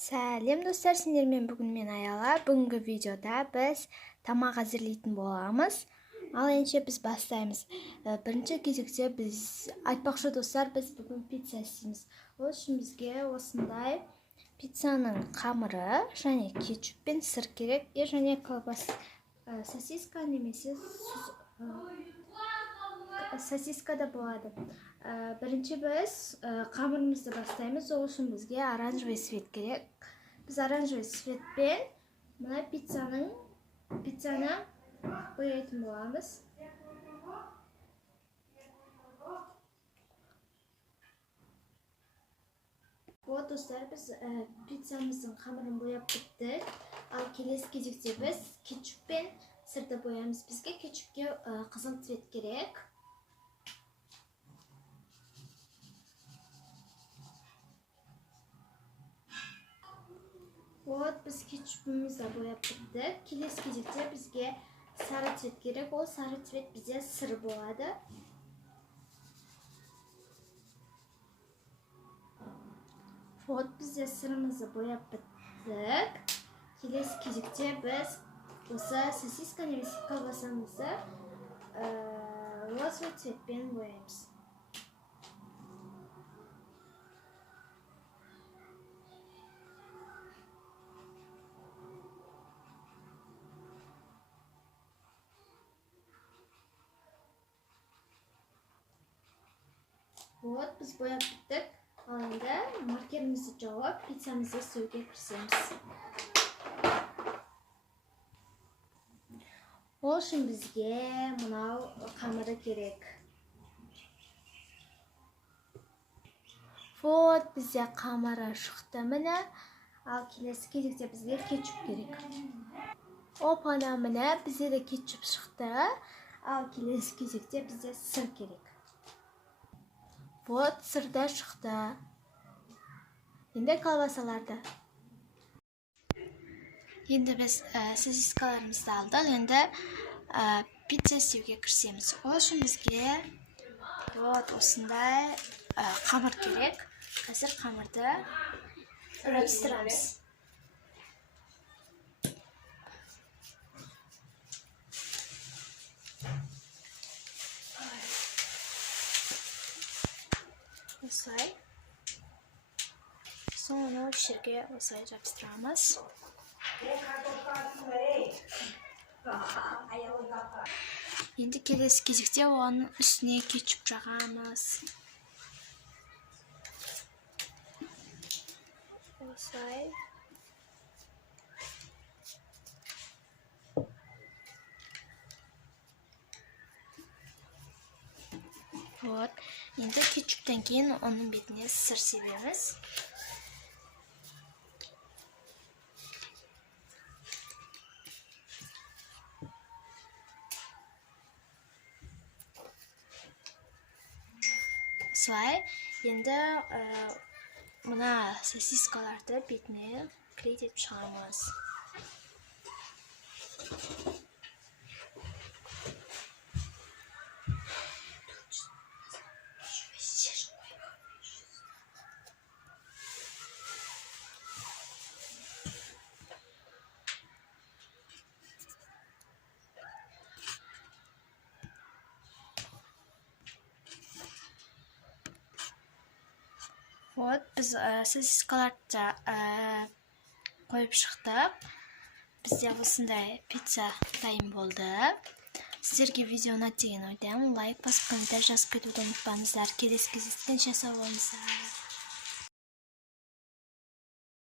Сәлем достар, сендермен бүгін мен Аяла. Бүгінгі видеода біз тамақ әзірлейтін боламыз. Ал ендеше біз бастаймыз. Бірінші кезекте біз айтпақшы достар, біз бүгін пицца істейміз. Ол үшін бізге осындай пиццаның қамыры және кетчуп пен сыр керек, және колбас, сосиска немесе сосиска да болады. Бірінші біз қамырымызды бастаймыз. Ол үшін бізге оранжевый цвет керек. Біз оранжевый цветпен мына пиццаны бояйтын боламыз. Вот достар, біз пиццамыздың қамырын бояп біттік. Ал келесі кезекте біз кетчуп пен сырды боямыз. Бізге кетчупке қызыл цвет керек. Вот, біз кетчупымызды бояп біттік. Келесі кезекте бізге сары цвет керек. Ол сары цвет бізде сыр болады. Вот, бізде сырымызды бояп біттік. Келесі кезекте біз осы сосиска немесе колбасамызды розовый цветпен бояймыз. Вот, біз бояп біттік. Ал енді маркерімізді жауып, пиццамызды істеуге кірісеміз. Ол үшін бізге мынау қамыры керек. Вот, бізде қамыры шықты міне. Ал келесі кезекте бізге кетчуп керек. Опана міне, бізде де кетчуп шықты. Ал келесі кезекте бізде сыр керек. Вот, сырда шықты. Енді колбасаларды. Енді біз сосискаларымызды алдық. Енді пицца істеуге кірісеміз. Ол үшін бізге вот осындай қамыр керек. Қазір қамырды араластырамыз. Осылай. Соны жерге осылай жабыстырамыз. Енді келесі кезекте оның үстіне кетчуп жағамыз. Осылай. Вот. Енді кетчуптен кейін оның бетіне сыр себеміз. Осылай. Енді мына сосискаларды бетіне клейтеп шығамыз. Вот, біз сосискаларды қойып шықтық. Бізде осындай пицца дайын болды. Сіздерге видео ұнады деген ойдамын. Лайк басып, комментарий жазып кетуді ұмытпаңыздар. Келесі кездескенше сау болыңыздар.